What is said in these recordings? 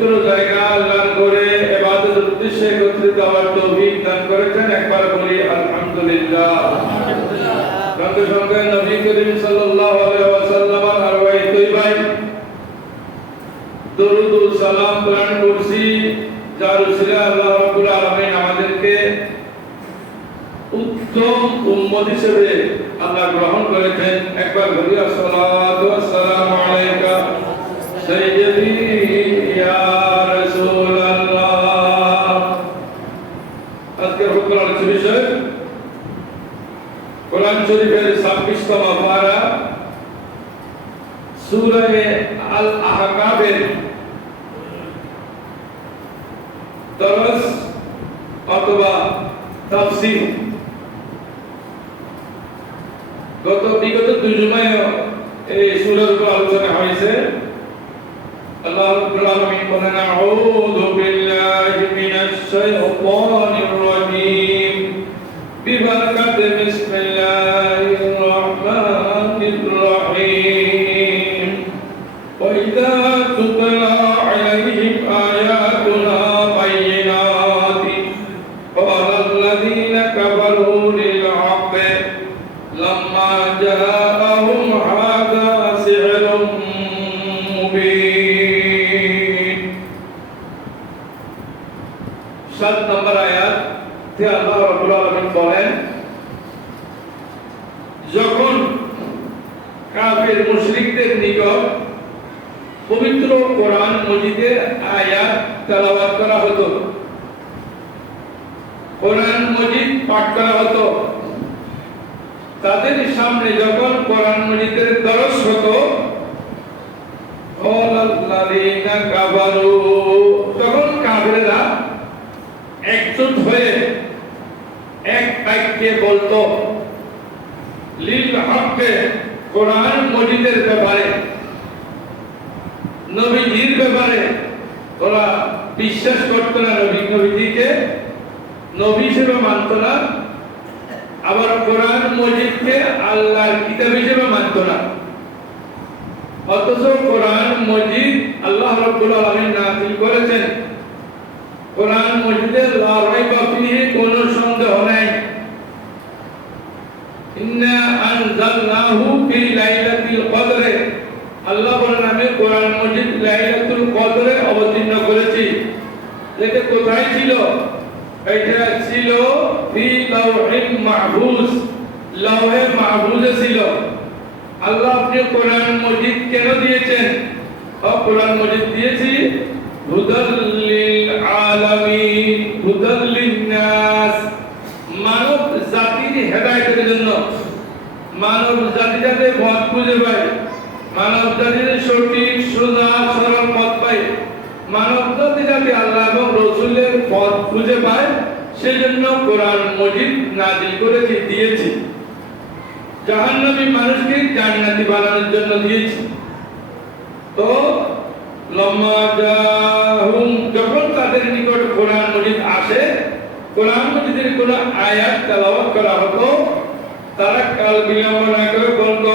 পবিত্র জায়গা দান করে ইবাদতের উদ্দেশ্যে একত্রিত হওয়ার তৌফিক দান করেছেন। একবার বলি, আলহামদুলিল্লাহ। সঙ্গে সঙ্গে নবী করিম দরুদ সালাম প্রাণ করছি। যার আল্লাহ আমাদেরকে উত্তম হিসেবে আল্লাহ গ্রহণ করেছেন। একবার বলি, আসসালাতু আলাইকা ইয়া রাসূলুল্লাহ আজকে হুকুম আলোচনা বিষয় কোরআন শরীফের 26 তম পারা সূরা আল আহকাবের দরস অথবা তাফসীর। গত বিগত দুই এই সূরার উপর আলোচনা হয়েছে। আল্লাহ বলেন কাফের মুশরিকদের নিকট পবিত্র কোরআন মজিদের আয়াত তেলাওয়াত করা হতো। কোরআন, মজিদ পাঠ করা হতো। তাদের সামনে যখন কোরআন, মজিদের দরস হতো তখন কাফেররা একজোট হয়ে এক বাক্যে বলতো, লিল হককে কোরআন মজিদের ব্যাপারে, নবীজির ব্যাপারে ওরা বিশ্বাস করতো না নবী, নবীজিকে। নবী হিসেবে মানত না, আবার কোরআন মজিদকে আল্লাহর কিতাব হিসেবে মানত না। অথচ কোরআন মজিদ আল্লাহ রাব্বুল আলামিন নাযিল করেছেন। কোরআন মজিদে লা রাইবা ফিহি কোনো সন্দেহ নাই। ইন্না আনজালনাহু ফি লাইলাতিল কদরে আল্লাহ বলেন আমি কোরআন মজিদ লাইলাতুল কদরে অবতীর্ণ করেছি। এটা কোথায় ছিল? এটা ছিল ফি লাউহিন মাহফুজ। লাউহে মাহফুজে ছিল। আল্লাহ আপনি কোরআন মজিদ কেন দিয়েছেন? ও কোরআন মজিদ দিয়েছি, হুদাল্লিল আলামিন, হুদাল্লিন নাস। মানব জাতির হেদায়েতের জন্য। মানব জাতি যাতে পথ খুঁজে পায়। মানব জাতির সঠিক, সোজা, সরল পথ পায়। মানব জাতি যাতে আল্লাহ এবং রসুলের পথ খুঁজে পায়, সেজন্য কোরআন মজিদ নাজিল করেছি দিয়েছি। জাহান্নামী মানুষকে জান্নাতি বানানোর জন্য দিয়েছি। তো লম্মা জাহুম, যখন তাদের নিকট কোরআন মজিদ আসে, কোরআন মজিদের কোন আয়াত তেলাওয়াত করা হতো, তারা কাল বিলম্ব না করে বলতো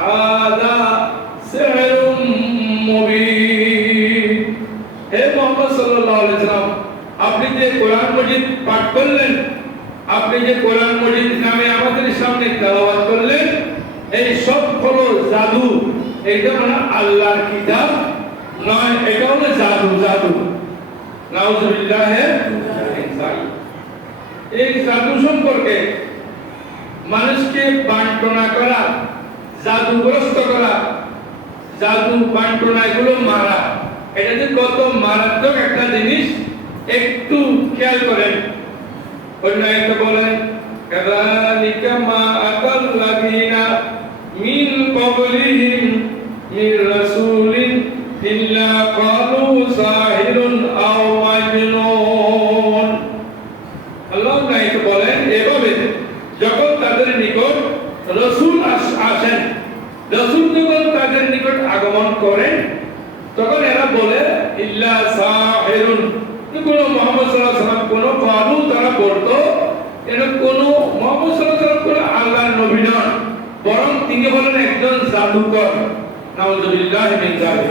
হাদা সিহরুম মুবিন। হে মোহাম্মদ সাল্লাল্লাহু আলাইহি সাল্লাম আপনি যে কোরআন মজিদ পাঠ করলেন, আপনি যে কোরআন মজিদ নামে আমাদের সামনে তেলাওয়াত করলেন, এই সব হলো জাদু। এটা মানে আল্লাহর কিতাব, নয়, এটা হলো জাদু জাদু। নাউজুবিল্লাহ এই জাদু সম্পর্কে মানুষকে বান্টনা করা জাদুগ্রস্ত করা, জাদু বান্টনা এগুলো মারা। এটা যে কত মারাত্মক একটা জিনিস, একটু খেয়াল করেন। অন্য বলেন কাযালিকা মা আতাল্লাযীনা মিন ক্বাবলিহিম মিন রাসূলিন ইল্লা ক্বালু সাহিরুন আও মাজনুন আল্লাহ নাইকে বলেন এভাবে যখন তাদের রসুল আস- আসেন রসুল যখন তাদের নিকট আগমন করেন তখন এরা বলে ইল্লা সাহিরুন কোন মোহাম্মদ সাল্লাল্লাহু আলাইহি সাল্লাম কোন কালু তারা বলতো এটা কোন মোহাম্মদ সাল্লাল্লাহু আলাইহি সাল্লাম কোন আল্লাহর নবী নন বরং তিনি হলেন একজন জাদুকর নাউজুবিল্লাহি মিন যালিক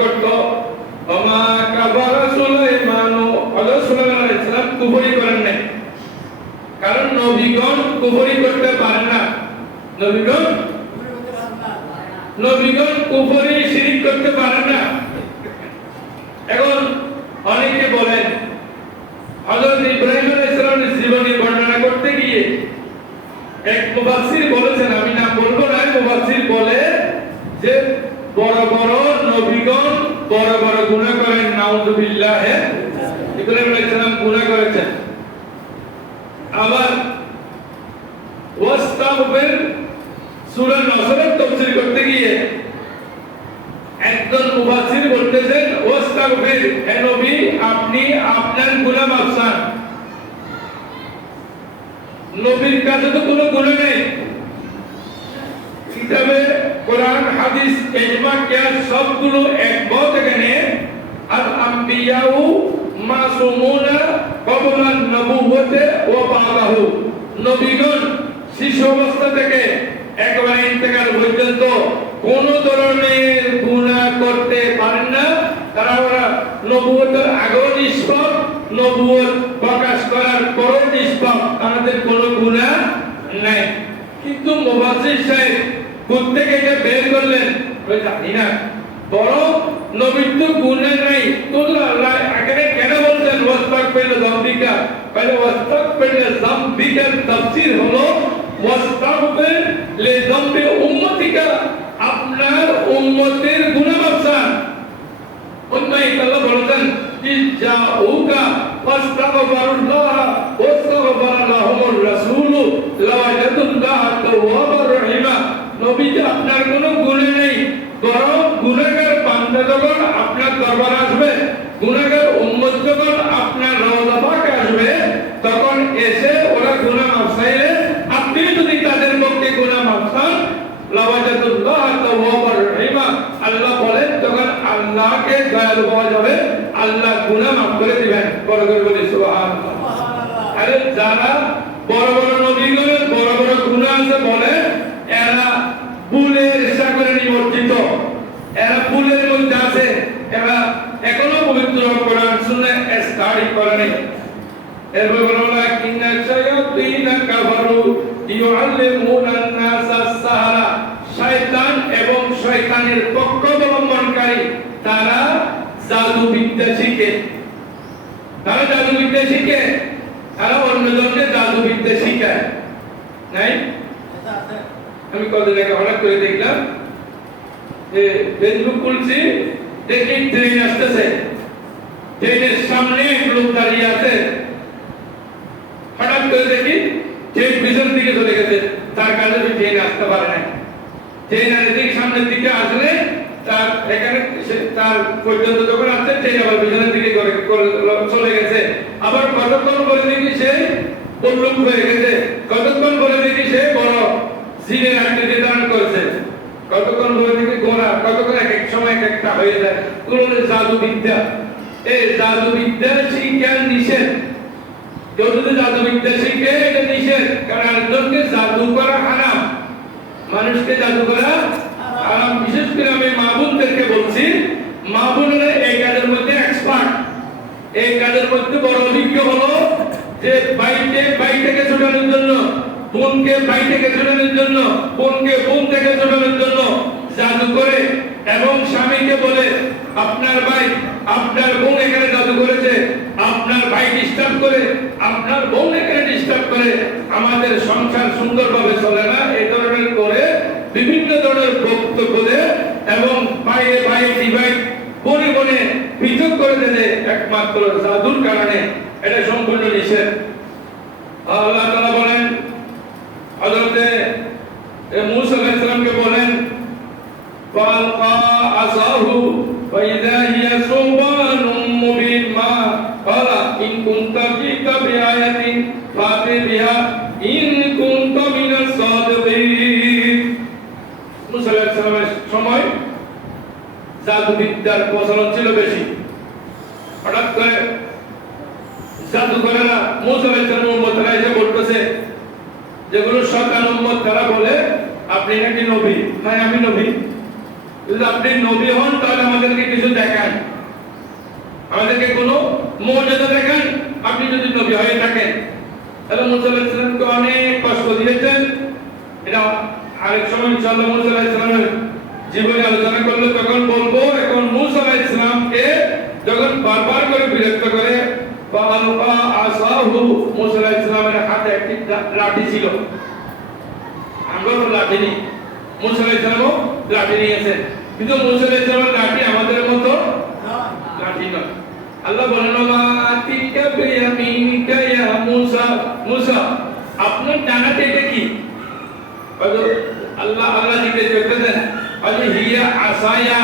করত সুলাইমান হযরত সুলাইমান আলাইহিস সালাম কুফরি করেন নাই। কারণ নবীগণ কুফরি করতে না। নবীগণ? নবীগণ কুফরি, শিরিক করতে না। এখন অনেকে বলেন, হযরত ইব্রাহিম আলাইহিস সালামের জীবনী বর্ণনা করতে গিয়ে এক মুফাসসির বলেছেন, আমি নাম বলব না মুফাসসির বলে যে বড় বড় নবীগণ বড় বড় গুনাহ করেন নাউযুবিল্লাহ ইব্রাহিম আলাইহিস গুনাহ করেছেন। আবার ওয়াস্তাগফির সূরা নসরের তাফসীর করতে গিয়ে একজন মুফাসসির বলতেছেন, ওয়াস্তাগফির, হে নবী, আপনি আপনার গুনাহ মাফ নবীর কাছে তো কোনো গুনাহ নেই। কিতাবে কোরআন হাদিস ইজমা কিয়াস সবগুলো একমত এখানে। আর আম্বিয়াউ মাসুমুনা কবলান নবুওয়াতে ওয়া বাদাহু। নবীগণ শিশু অবস্থা থেকে একেবারে ইন্তেকাল পর্যন্ত কোন ধরনের গুনাহ করতে পারেন না। তারা ওরা নবুয়তের আগেও নিষ্পাপ নবুয়ত প্রকাশ করার পরও নিষ্পাপ। তাদের কোনো গুনাহ নাই। কিন্তু মুফাসসির সাহেব কোত্থেকে এটা বের করলেন। ওই জানি না। বরং নবীর তো গুনাহ নাই। তো আল্লাহ এখানে কেন বলছেন ওয়াস্তাক পেলে জম্বিকা? তাহলে ওয়াস্তাক পেলে জম্বিকার তাফসীর হলো ওয়াস্তাগফির লি জম্বি উম্মতিকা। আপনার উম্মতের মাফসান অন্যায় আল্লাহ বলেছেন ইজাউকা ফাস্তাগফিরুল্লাহ ওয়াস্তাগফার লাহুমুর রাসূল লাওয়াজাতুল্লাহ তাওয়াবার রহিমা নবী যে আপনার কোনো গুনাহ নেই বরং গুনাহগার বান্দা যখন আপনার দরবার আসবে গুনাহগার উম্মত যখন আপনার রওজা পাকে আসবে তখন এসে ওরা গুনাহ মাফ চাইলে আপনি যদি তাদের পক্ষে গুনাহ মাফ চান লাওয়াজাতুল্লাহ তাওয়াবার রহিমা আল্লাহ বলেন তখন আল্লাহকে দয়ালু পাওয়া যাবে আল্লাহ গুনাহ মাফ করে দিবেন। বড় করে বলি সুবহানাল্লাহ। আরে যারা বড় বড় নবীগণের বড় বড় গুনাহ আছে বলে এরা ফুলের সাগরে নিমজ্জিত। এরা ফুলের মধ্যে আছে এরা এখনও পবিত্র কোরআন শুনে স্টাডি করে নাই এরপর বলা হলো ইন্না শায়াতিনা কাফারু ইউআল্লিমুনা আন-নাসা সাহারা। শয়তান এবং শয়তানের পক্ষ অবলম্বনকারী তারা শিখে। তারা জাদু বিদ্যা শিখে? তারা অন্যজনকে শিখায়। নাই? আমি কদিন আগে হঠাৎ করে দেখলাম যে ফেসবুক খুলছি দেখি ট্রেন আসতেছে। ট্রেনের সামনে লোক দাঁড়িয়ে আছে হঠাৎ করে দেখি ট্রেন পিছন দিকে চলে গেছে তার কাছে ট্রেন আসতে পারে না ট্রেন এদিকে সামনের দিকে আসলে তার এখানে তার পর্যন্ত যখন আসছে ট্রেন আবার পিছনের দিকে করে করে- চলে গেছে আবার কতক্ষণ পরে দেখি সে উল্লুক হয়ে গেছে কতক্ষণ পরে দেখি সে বড় জিনের আকৃতি ধারণ করেছে কতক্ষণ পরে দেখি গোড়া কতক্ষণ এক এক সময় এক একটা হয়ে যায় কোন জাদু বিদ্যা এই জাদু বিদ্যা শিক্ষা নিষেধ। কেউ যদি জাদু বিদ্যা শিখে এটা নিষেধ, কারণ একজনকে জাদু করা হারাম, মানুষকে জাদু করা হারাম। বিশেষ করে আমি মা বলছি মা বোনেরা এই কাজের মধ্যে এক্সপার্ট এই কাজের মধ্যে বড় অভিজ্ঞ হলো যে বাইকে বাই থেকে ছোটানোর জন্য, বোনকে বাই থেকে ছোটানোর জন্য, বোনকে বোন থেকে ছোটানোর জন্য জাদু করে এবং স্বামী ভাইকে বলে আপনার ভাই, আপনার বোন এখানে জাদু করেছে, আপনার ভাই ডিস্টার্ব করে, আপনার বোন এখানে ডিস্টার্ব করে, আমাদের সংসার সুন্দরভাবে চলে না? এই ধরনের করে বিভিন্ন ধরনের বক্তব্য করে এবং পায়ে পায়ে ডিভাইড বনে বনে পৃথক করে দেবে একমাত্র জাদুর কারণে। এটা সম্পূর্ণ নিষেধ। আল্লাহ তাআলা বলেন আদালতে মূসা আলাইহিস সালামকে বলেন আসাহু فإذا هي ثعبان مبين ما قال إن كنت جئت بآية فأت بها إن كنت من الصادقين মুসা আলাইহিস সালামের সময় জাদুবিদ্যার প্রচলন ছিল বেশি হঠাৎ করে জাদু করে না মুসা আলাইহিস সালামের উম্মতরা এসে বলতেছে যেগুলো শয়তান উম্মত তারা বলে আপনি নাকি নবী হ্যাঁ আমি নবী যদি আপনি নবী হন, তাহলে আমাদেরকে কিছু দেখান। আমাদেরকে কোনো মর্যাদা দেখান। আপনি যদি নবী হয়ে থাকেন, তাহলে মুসা আলাইহিস অনেক কষ্ট দিয়েছেন। এটা আরেক সময় ইনশাআল্লাহ মুসা আলাইহিস জীবনে আলোচনা করলে তখন বলব, এখন মুসা আলাইহিস সালামকে যখন বারবার করে বিরক্ত করে ফালকা আসাহু, মুসা আলাইহিস সালামের হাতে একটি লাঠি ছিল। আমরা লাঠি নেই। মুসা আলাইহিস লাঠি নিয়েছেন। কিন্তু মুসা আলাইহিস লাঠি আমাদের মতো? লাঠি নয় আল্লাহ বলেন মা তিকা বিয়ামিনিকা ইয়া মুসা। মুসা, আপনার ডানাতে এটা কি? আল্লাহ আল্লাহ জিজ্ঞেস করতেছেন, হয়তো হিয়া আসায়া।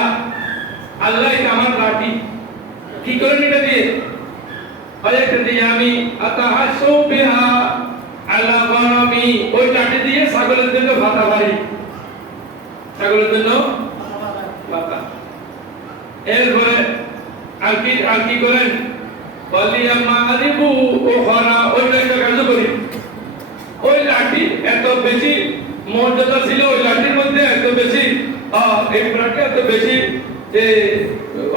আল্লাহ এটা আমার লাঠি। কি করেন এটা দিয়ে? হয়তো দিয়ে আমি আতাহাসু বিহা আল্লাহ গনমি ওই লাঠি দিয়ে ছাগলের জন্য ভাতা ভারি ছাগলের জন্য এরপরে আর কি আর কি করেন? ওই লাঠি এত বেশি মর্যাদা ছিল, ওই লাঠির মধ্যে এত বেশি এই এত বেশি যে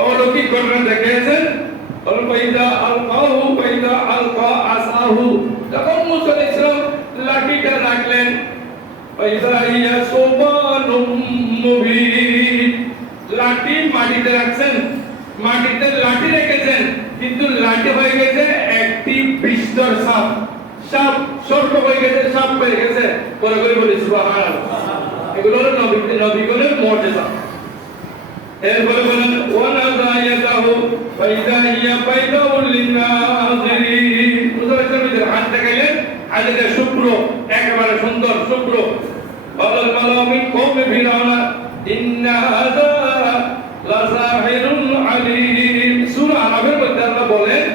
অলৌকিক ঘটনা দেখিয়েছেন। যখন মুসা আলাইহিস সালাম লাঠিটা রাখলেন পাইদা ইয়া সুবানুম মুবিন। লাঠি মাটিতে রাখছেন, মাটিতে লাঠি রেখেছেন, কিন্তু লাঠি হয়ে গেছে একটি বিস্তর সাপ। সাপ সর্প হয়ে গেছে, সাপ হয়ে গেছে। করে করে বলি, সুবহানাল্লাহ। এগুলো হলো নবী নবীগণের মর্যাদা। এরপরে বলেন ওয়ানাদা ইয়াদাহু ফাইদা হিয়া বাইদাউল লিন্নাজিরিন। মুসা আলাইহিস হাত দেখাইলেন? হাতটা শুভ্র, একেবারে সুন্দর, শুভ্র। বদল মালামিন কওমে ফিরাউনা, ইন্না হাদা লাসাহিরুন আলিম। সূরা আরাফের মধ্যে আল্লাহ বলেন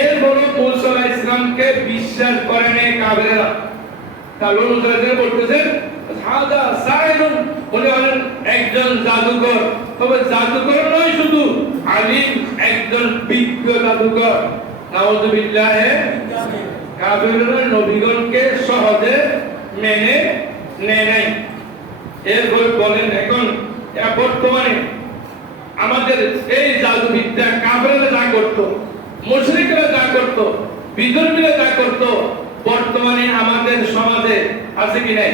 এরপরে মুসা আলাইহিস সালামকে বিশ্বাস করে নাই কাফেররা। আলাইহিস সালাম বলতেছেন হাদা হলেন একজন জাদুকর। তবে জাদুকর নয় শুধু, আলিম একজন বিজ্ঞ জাদুকর। নাউজুবিল্লাহ, কাফেররা নবীগণকে সহজে মেনে নেয় নাই। এরপর বলেন এখন বর্তমানে আমাদের এই জাদুবিদ্যা কাফেররা যা করতো মুশরিকরা যা করতো বিধর্মীরা যা করতো বর্তমানে আমাদের সমাজে আছে কি নাই?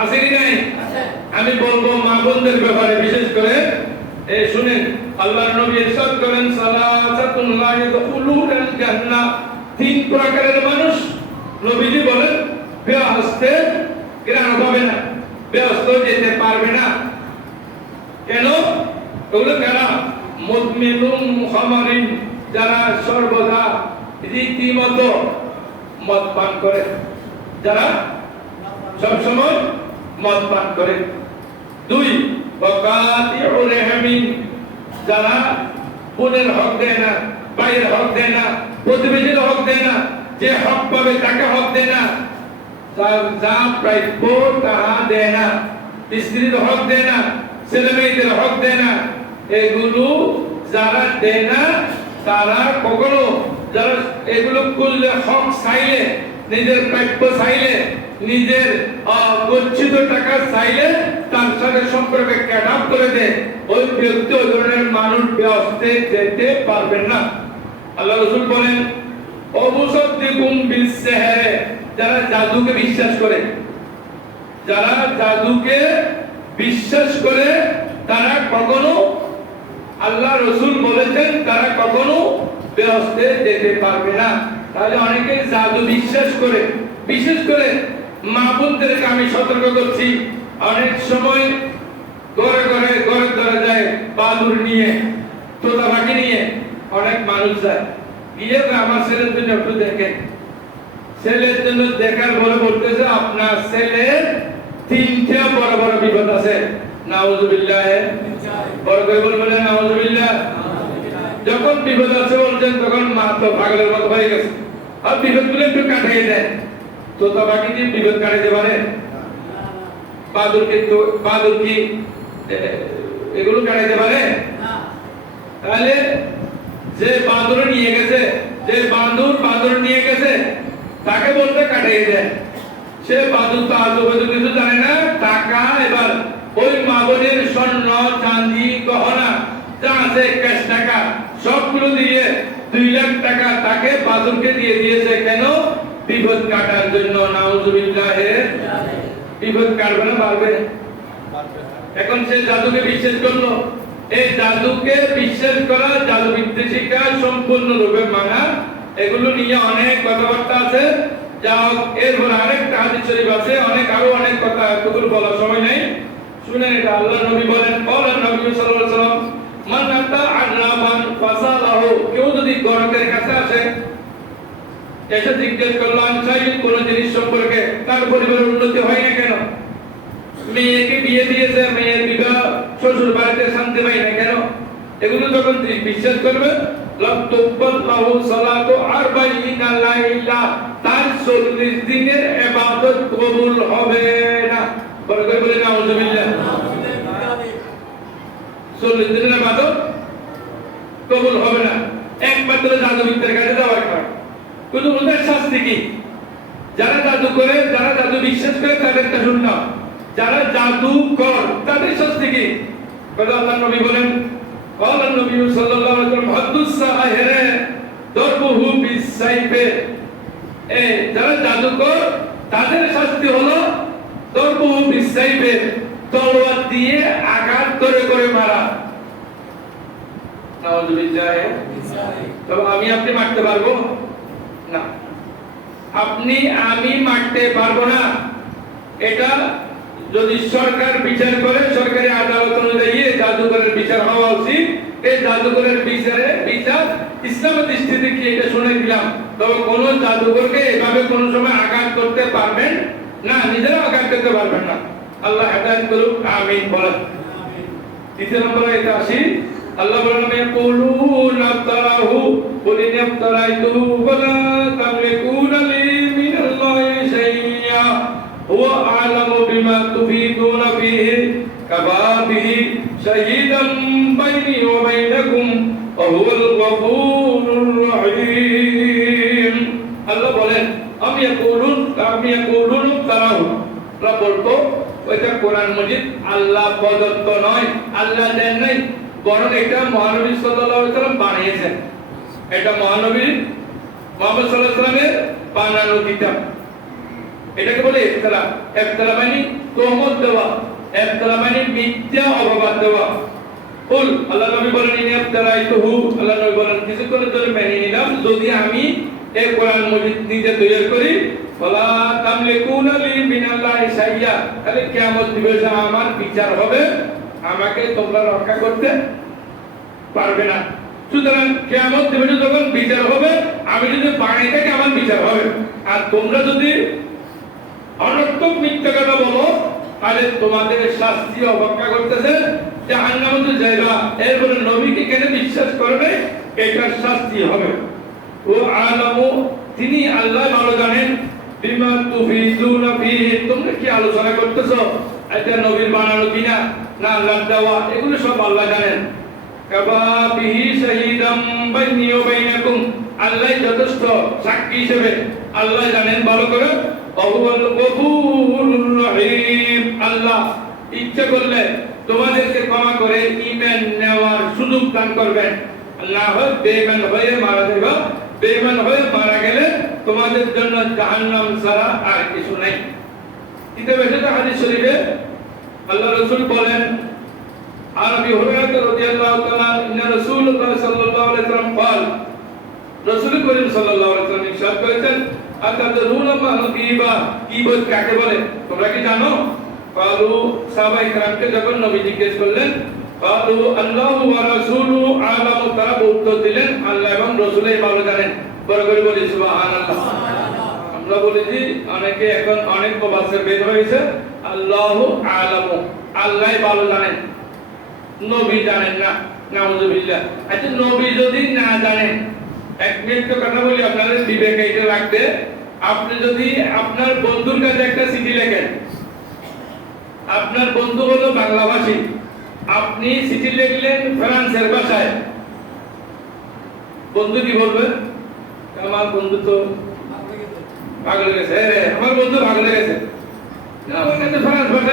আছে কি নাই? আমি বলব মা বোনদের ব্যাপারে বিশেষ করে এই শুনেন আল্লাহর নবী ইরশাদ করেন সালাসাতুন লা ইয়াদখুলুনাল জান্নাহ। তিন প্রকারের মানুষ নবীজি বলেন বেহস্তে এরা হবে না বেহস্ত যেতে পারবে না। কেন? ওগুলো কারা মুদমিনুম মুহামারিন যারা সর্বদা রীতিমতো মদ পান করে, যারা সবসময় মদ পান করে। দুই রেহমিন যারা বোনের হক দেয় না, ভাইয়ের হক দেয় না, প্রতিবেশীর হক দেয় না, যে হক পাবে তাকে হক দেয় না, তার যা প্রাপ্য তাহা দেয় না। স্ত্রীর হক দেয় না ছেলে মেয়েদের হক দেয় না এগুলো যারা দেয় না তারা কখনো যারা এগুলো করলে হক চাইলে, নিজের প্রাপ্য চাইলে, নিজের গচ্ছিত টাকা চাইলে তার সাথে সম্পর্কে ক্যাডাপ করে দেয় ওই ব্যক্তি ওই ধরনের মানুষ ব্যস্তে যেতে পারবেন না। আল্লাহ রসুল বলেন, অবসদ্দিকুম যারা জাদুকে বিশ্বাস করে, যারা জাদুকে বিশ্বাস করে, তারা কখনো আল্লাহ রসুল বলেছেন, তারা কখনো বেহস্তে যেতে পারবে না। তাহলে অনেকে জাদু বিশ্বাস করে, বিশেষ করে মা বোনদেরকে আমি সতর্ক করছি, অনেক সময় ঘরে ঘরে ধরে যায় বাদুর নিয়ে তোতা পাখি নিয়ে, অনেক মানুষ যায়। গিয়ে আমার ছেলের জন্য একটু দেখেন ছেলের জন্য দেখার পরে বলতেছে, আপনার ছেলের তিনটে বড় বড় বিপদ আছে। নাউজুবিল্লাহ বড় যখন বিপদ আছে বলছেন, তখন মা তো পাগলের মতো হয়ে গেছে। আর বিপদগুলো একটু কাটিয়ে দেয় তোতা পাখি দিয়ে বিপদ কাটাইতে পারে? বাদুর কিন্তু বাদুর কি এগুলো কাটাইতে পারে? তাহলে যে বাঁদর নিয়ে গেছে, যে বাঁদর বাঁদর নিয়ে গেছে, তাকে বলতে কাটিয়ে দেয় সে বাঁদর তো আজু কিছু জানে না। টাকা এবার ওই মাবনের স্বর্ণ, চাঁদি, গহনা, যা আছে ক্যাশ টাকা, সবগুলো দিয়ে দুই লাখ টাকা তাকে বাদুরকে দিয়ে দিয়েছে। কেন? বিপদ কাটার জন্য। নাউজুবিল্লাহের বিপদ কাটবে না পারবে এখন সে জাদুকে বিশ্বাস করল। এই জাদুকে বিশ্বাস করা জাদু বিদ্বেষিকা সম্পূর্ণরূপে মানা, এগুলো নিয়ে অনেক কথাবার্তা আছে। যা হোক এরপর আরেকটা হাদিস শরীফ আছে। অনেক, আরও অনেক কথা এতগুলো বলার সময় নেই। শুনেন এটা আল্লাহ নবী বলেন নবী মান কেউ যদি কাছে আসে, এসে জিজ্ঞেস করল কোন জিনিস সম্পর্কে, তার পরিবারের উন্নতি হয় না কেন? মেয়েকে বিয়ে দিয়েছে, মেয়ের বিবাহ, শ্বশুর বাড়িতে শান্তি পাই না কেন? এগুলো যখন তুই বিশ্বাস করবে লাহু সালাতু আরবাইনা লাইলা, তার 40 দিনের কবুল হবে না। বলে চল্লিশ দিনের মাদক কবুল হবে না। একমাত্র জাদুবিদ্যার কাছে যাওয়ার কারণ। কিন্তু ওদের শাস্তি কি? যারা জাদু করে, যারা জাদু বিশ্বাস করে তাদেরটা শূন্য। যারা জাদু কর, তাদের শাস্তি কি? কথা নবী বলেন আল্লাহ নবী সাল্লাল্লাহু আলাইহি ওয়াসাল্লাম হাদুস সাহেরে দরবহু বিসাইফে। এ, যারা জাদু কর, তাদের শাস্তি হলো দরবহু বিসাইফে। তলোয়ার দিয়ে আঘাত করে করে মারা। আমি আপনি মারতে পারব? না। আপনি আমি মারতে পারব না। এটা যদি সরকার বিচার করে, সরকারি আদালত অনুযায়ী জাদুঘরের বিচার হওয়া উচিত। এই জাদুঘরের বিচারে বিচার ইসলামের দৃষ্টিতে কি এটা শুনে দিলাম? তবে কোন জাদুঘরকে এভাবে কোন সময় আঘাত করতে পারবেন? না নিজেরা আঘাত করতে পারবেন না। আল্লাহ হেদায়ত করুক, আমিন বলেন। তৃতীয় নম্বরে এটা আসি, আল্লাহ বলেন, আমি কুলুন আফতারাহু কুলিন আফতারাইতুহু ফালা তামলিকুনা লি মিনাল্লাহি শাইয়্যা হুয়া আ'লামু বিমা তুফিদুনা ফীহি, কাফা শাহীদান বাইনি ওয়া বাইনাকুম, ওয়া হুয়াল গফুরুর ওইটা কোরআন মজিদ। আল্লাহ প্রদত্ত নয়, আল্লাহ দেন নাই, বরং এটা মহানবী সাল্লাল্লাহু আলাইহি বানিয়েছেন। এটা মহানবী মুহাম্মদ সাল্লাল্লাহু আলাইহি বানানো কিতাব। এটাকে বলে ইফতরা ইফতরা মানে তোহমত দেওয়া ইফতরা মানে মিথ্যা অপবাদ দেওয়া। কুল, আল্লাহ নবী বলেন, ইনি ইফতারাইতুহু আল্লাহ নবী বলেন কিছু করে জন্য মেনে নিলাম। যদি আমি এই কোরআন মজিদ নিজে তৈরি করি ওয়ালা তামলিকুনা লি মিনাল্লাহি শাইয়া তাহলে কিয়ামত দিবসে আমার বিচার হবে, আমাকে তোমরা রক্ষা করতে পারবে না। সুতরাং কিয়ামত দিবসে যখন বিচার হবে, আমি যদি বাড়ি থেকে আমার বিচার হবে। আর তোমরা যদি অনর্থক মিথ্যা কথা বলো, তাহলে তোমাদের শাস্তি অপেক্ষা করতেছে জাহান্নামে জায়গা এরপরে নবীকে কেন বিশ্বাস করবে? এটার শাস্তি হবে। ও আলামু, তিনি আল্লাহ ভালো জানেন। বিমা তুফিদুনা ফিহি তোমরা কি আলোচনা করতেছো? এটা নবীর বানানো কিনা? না আল্লাহ দেওয়া। এগুলো সব আল্লাহ জানেন। কাবা বিহি শাহিদাম বাইনি বাইনাকুম। আল্লাহ যথেষ্ট সাক্ষী হিসেবে আল্লাহ জানেন, ভালো করে। অহুয়াল গফুরুর রহিম। আল্লাহ ইচ্ছা করলে তোমাদেরকে ক্ষমা করে ঈমান নেওয়ার সুযোগ দান করবেন। আল্লাহ বেঈমান হয়ে মারা দেবা বেঈমান হয়ে মারা গেলে তোমাদের জন্য জাহান্নাম ছাড়া আর কিছু নাই। কিতাবে সেটা হাদিস শরীফে আল্লাহ রসুল বলেন, আর আবি হুরায়রা রাদিয়াল্লাহু তাআলা ইন্না রাসূলুল্লাহ সাল্লাল্লাহু আলাইহি ওয়াসাল্লাম قال রাসূল করিম সাল্লাল্লাহু আলাইহি ওয়াসাল্লাম ইরশাদ করেছেন, আতাদরুনা মা গীবা গীবত কাকে বলে? তোমরা কি জানো? قالوا সাহাবায়ে کرامকে যখন নবী জিজ্ঞেস করলেন قالوا আল্লাহু ওয়া রাসূলু আলামু তারা উত্তর দিলেন, আল্লাহ এবং রাসূলই ভালো জানেন। বড় করে বলি সুবহানাল্লাহ। আমরা বলেছি অনেকে এখন অনেক প্রবাসের বের হয়েছে। আল্লাহু আলামু। আল্লাহ ভালো জানেন। নবী জানেন না নাউজুবিল্লাহ। আচ্ছা নবী যদি না জানেন এক মিনিট তো কথা বলি আপনাদের বিবেকে এটা রাখবে আপনি যদি আপনার বন্ধুর কাছে একটা চিঠি লেখেন আপনার বন্ধু হলো বাংলাভাষী। আপনি চিঠি লিখলেন ফ্রান্সের ভাষায়। বন্ধু কি বলবে? আমার বন্ধু তো পাগল গেছে। হ্যাঁ, আমার বন্ধু পাগল গেছে।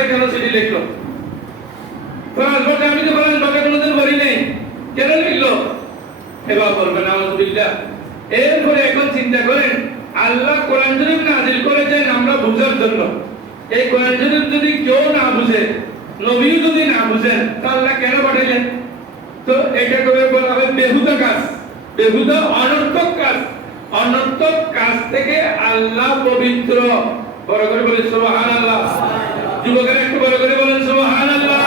কেন চিঠি লিখলো? আমি তো ফ্রান্স ভাষা কেন লিখলো? এরপরে এখন চিন্তা করেন আল্লাহ কোরআন শরীফ নাজিল করেছেন আমরা বুঝার জন্য। এই কোরআন যদি কেউ না বুঝে নবীও যদি না বুঝেন তা আল্লাহ কেন পাঠাইলেন? তো এটা করে বলা হয় বেহুদা কাজ। বেহুদা অনর্থক কাজ। অনর্থক কাজ থেকে আল্লাহ পবিত্র। বড় করে বলি সুবহানাল্লাহ। যুবকেরা একটু বড় করে বলেন সুবহানাল্লাহ।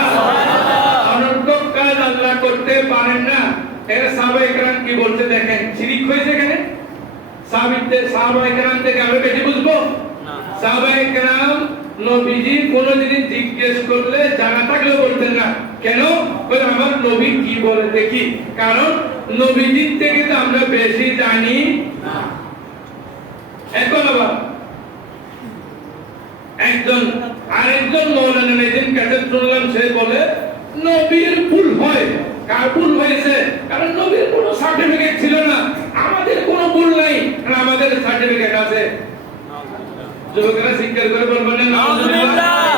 অনর্থক কাজ আল্লাহ করতে পারেন না। এর সাহাবায়ে কেরাম কি বলতে দেখেন শিরিক হয়েছে এখানে? সাহাবিতে সাহাবায়ে কেরাম থেকে আমরা বেশি বুঝব? সাহাবায়ে কেরাম নবীজি কোনো জিনিস জিজ্ঞেস করলে জানা থাকলেও বলতেন না। কেন? আমার নবী কি বলে দেখি। কারণ নবীজির থেকে তো আমরা বেশি জানি। এখন আবার একজন আরেকজন মৌলানা কাছে শুনলাম সে বলে নবীর ভুল হয়। কার ভুল হয়েছে? কারণ নবীর কোনো সার্টিফিকেট ছিল না। আমাদের কোনো ভুল নাই। কারণ আমাদের সার্টিফিকেট আছে। যুবকেরা স্বীকার করে বলবেন না নাউজুবিল্লাহ।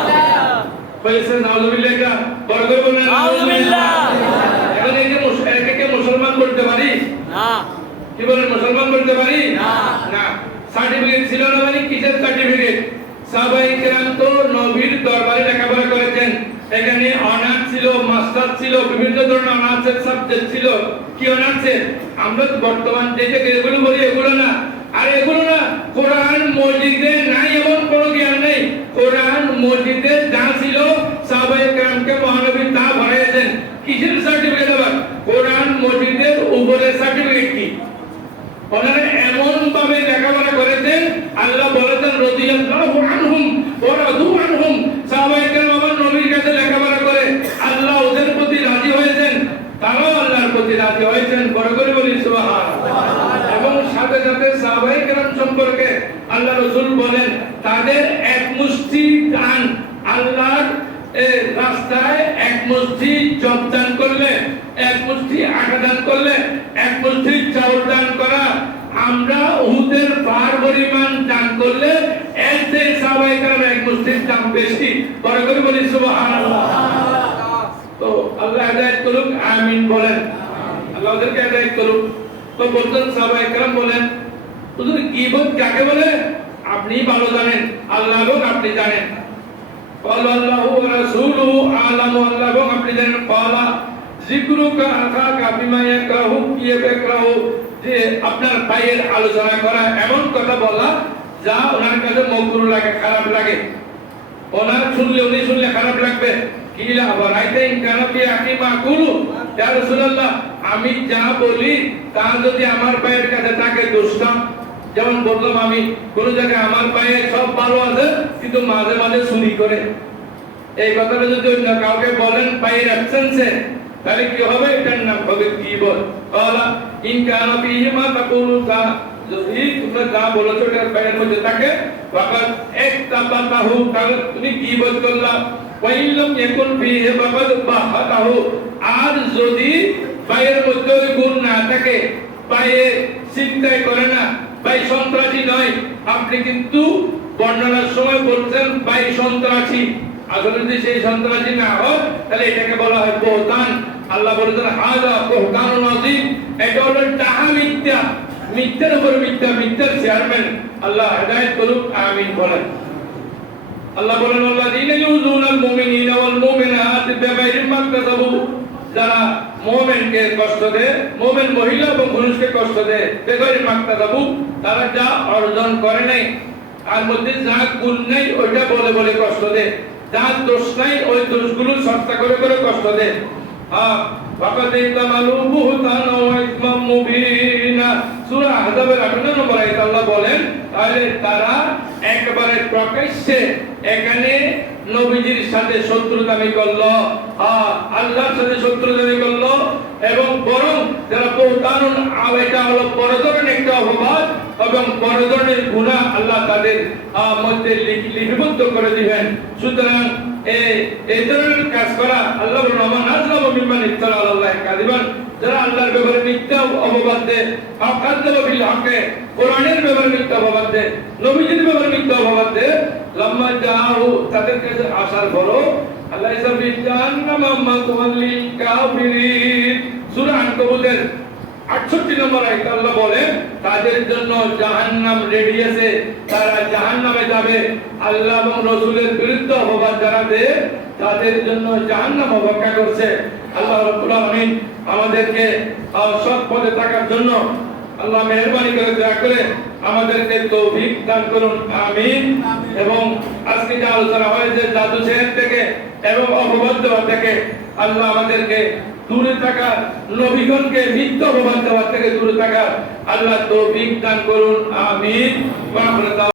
এটা বড় করে বলবেন নাউজুবিল্লাহ। এখন এই যে মুস- একে মুসলমান করতে পারি না কি বলেন মুসলমান করতে পারি? না। সার্টিফিকেট ছিল না মানে কিসের সার্টিফিকেট? সাহাবাই কেরাম তো নবীর দরবারে লেখাপড়া করেছেন। এখানে অনার্স ছিল মাস্টার ছিল বিভিন্ন ধরনের অনার্সের সাবজেক্ট ছিল। কি অনার্সের? আমরা তো বর্তমান দেশে এগুলো বলি এগুলো না। আর এগুলো না কোরআন মসজিদে নাই এমন কোনো জ্ঞান নেই। কোরআন মসজিদে যা ছিল সাহাবাই কেরামকে মহানবী তা ভরাইছেন কিসের সার্টিফিকেট আবার কোরআন মসজিদের উপরে সার্টিফিকেট কি ওনারা এমন ভাবে লেখাপড়া করেছেন, আল্লাহ বলেছেন, রাদিয়াল্লাহু আনহুম ওয়া রাদু আনহুম। সাহাবায়ে কেরাম আমার নবীর কাছে লেখাপড়া করে আল্লাহ ওদের প্রতি রাজি হয়েছেন, তারাও আল্লাহর প্রতি রাজি হয়েছেন। বড় করে বলি, সুবহানাল্লাহ। এবং সাথে সাথে সাহাবায়ে কেরাম সম্পর্কে আল্লাহ রাসূল বলেন, তাদের এক মুষ্টি দান, আল্লাহর রাস্তায় এক মুষ্টি জব দান করলে, এক মুষ্টি আটা দান করলে, এক মুষ্টি চাউল দান করা আমরা উহুদের পার পরিমাণ দান করলে এর চেয়ে সাহাবায়ে কেরাম এক মুষ্টির দাম বেশি বড় করে বলি সুবহানাল্লাহ তো আল্লাহ হেদায়েত করুক আমিন বলেন আল্লাহ ওদেরকে হেদায়েত করুক তো বলতেন সাহাবায়ে কেরাম বলেন হুজুর গীবত কাকে বলে আপনি ভালো জানেন আল্লাহ এবং আপনি জানেন قال الله ورسوله أعلم الله এবং আপনি জানেন قال ذكرك أخاك بما يكره কি يكره যে আপনার ভাইয়ের আলোচনা করা এমন কথা বলা যা ওনার কাছে মকরু লাগে, খারাপ লাগে। ওনার শুনলে, উনি শুনলে খারাপ লাগবে। কি আবার কেন কি মা কুলু? আমি যা বলি, তা যদি আমার ভাইয়ের কাছে থাকে দুষ্টাম যেমন বললাম আমি, কোন জায়গায় আমার পায়ে সব ভালো আছে, কিন্তু মাঝে মাঝে চুরি করে। এই কথাটা যদি অন্য কাউকে বলেন, পায়ের অ্যাবসেন্সে তাহলে কি হবে? এটার নাম হবে বল কলা, ইন কানা ফিহি তাকুলু তা যদি তোমরা যা বলেছ এটার পায়ের মধ্যে থাকে, ফাকাদ একতাবাতাহু, তাহলে তুমি বল করলা। ওয়াইলাম ইয়াকুন ফিহি ফাকাদ বাহাতাহু। আর যদি পায়ের মধ্যে ওই গুণ না থাকে, পায়ে চিন্তাই করে না ভাই সন্ত্রাসী নয়, আপনি কিন্তু বর্ণনার সময় বলছেন ভাই সন্ত্রাসী। আসলে যদি সেই সন্ত্রাসী না হয়, তাহলে এটাকে বলা হয় বহতান আল্লাহ বলেছেন হাজা বহতান নাজিম এটা হলো টাহা মিথ্যা। মিথ্যার উপর মিথ্যা, মিথ্যার চেয়ারম্যান আল্লাহ হেদায়েত করুক, আমিন বলেন। আল্লাহ বলেন, আল্লাযীনা ইউযুনাল মুমিনিনা ওয়াল মুমিনাত বিগাইরি মা কাসাবু যারা মোমেনকে কষ্ট দেয়, মোমেন মহিলা এবং পুরুষকে কষ্ট দেয় বেগরি মাক্তা দাবু তারা যা অর্জন করে নাই আর মধ্যে যা গুণ নেই, ওইটা বলে বলে কষ্ট দেয়। যার দোষ নাই, ওই দোষগুলো সস্তা করে করে কষ্ট দেয়। হ্যাঁ ইকামালু বুহতান ওয়া ইসমাম মুবিনা সূরা আহজাবের 18 নম্বর আয়াতে আল্লাহ বলেন তাহলে তারা একবারে প্রকাশ্যে এখানে নবীজির সাথে শত্রুতামি করল। আহ, আল্লাহর সাথে শত্রুতামি করল। এবং বরং যারা পৌতানুন এটা হলো বড় ধরনের একটা অপবাদ এবং বড় ধরনের গুণা আল্লাহ তাদের মধ্যে লিপিবদ্ধ করে দিবেন। সুতরাং এই ধরনের কাজ করা আল্লাহ আমার নাজলাম বিমান ইফতার আল্লাহ কাদিবান যারা আল্লাহর ব্যাপারে মিথ্যা অপবাদ দেয় বিল কোরআনের ব্যাপারে মিথ্যা নবীজির ব্যাপারে মিথ্যা জাহু তাদের কাছে আসার পরও আল্লাহ ইসাবি জাহান্নাম মাতুয়াল লিল 68 নম্বর আয়াতে আল্লাহ বলেন তাদের জন্য জাহান্নাম রেডি আছে। তারা জাহান্নামে যাবে। আল্লাহ এবং রাসূলের বিরুদ্ধে অপবাদ দেয় তাদের জন্য জাহান্নাম অপেক্ষা করছে। আল্লাহ রাব্বুল আলামিন আমাদেরকে সৎ পথে থাকার জন্য আল্লাহ মেহরবানি করে দয়া করে আমাদেরকে তৌফিক দান করুন। আমিন। এবং আজকে যে আলোচনা হয়েছে জাদু সেহের থেকে এবং অপবাদ দেওয়া থেকে আল্লাহ আমাদেরকে দূরে থাকা নবীগণকে মিথ্যা অপবাদ দেওয়ার থেকে দূরে থাকা আল্লাহ তৌফিক দান করুন আমি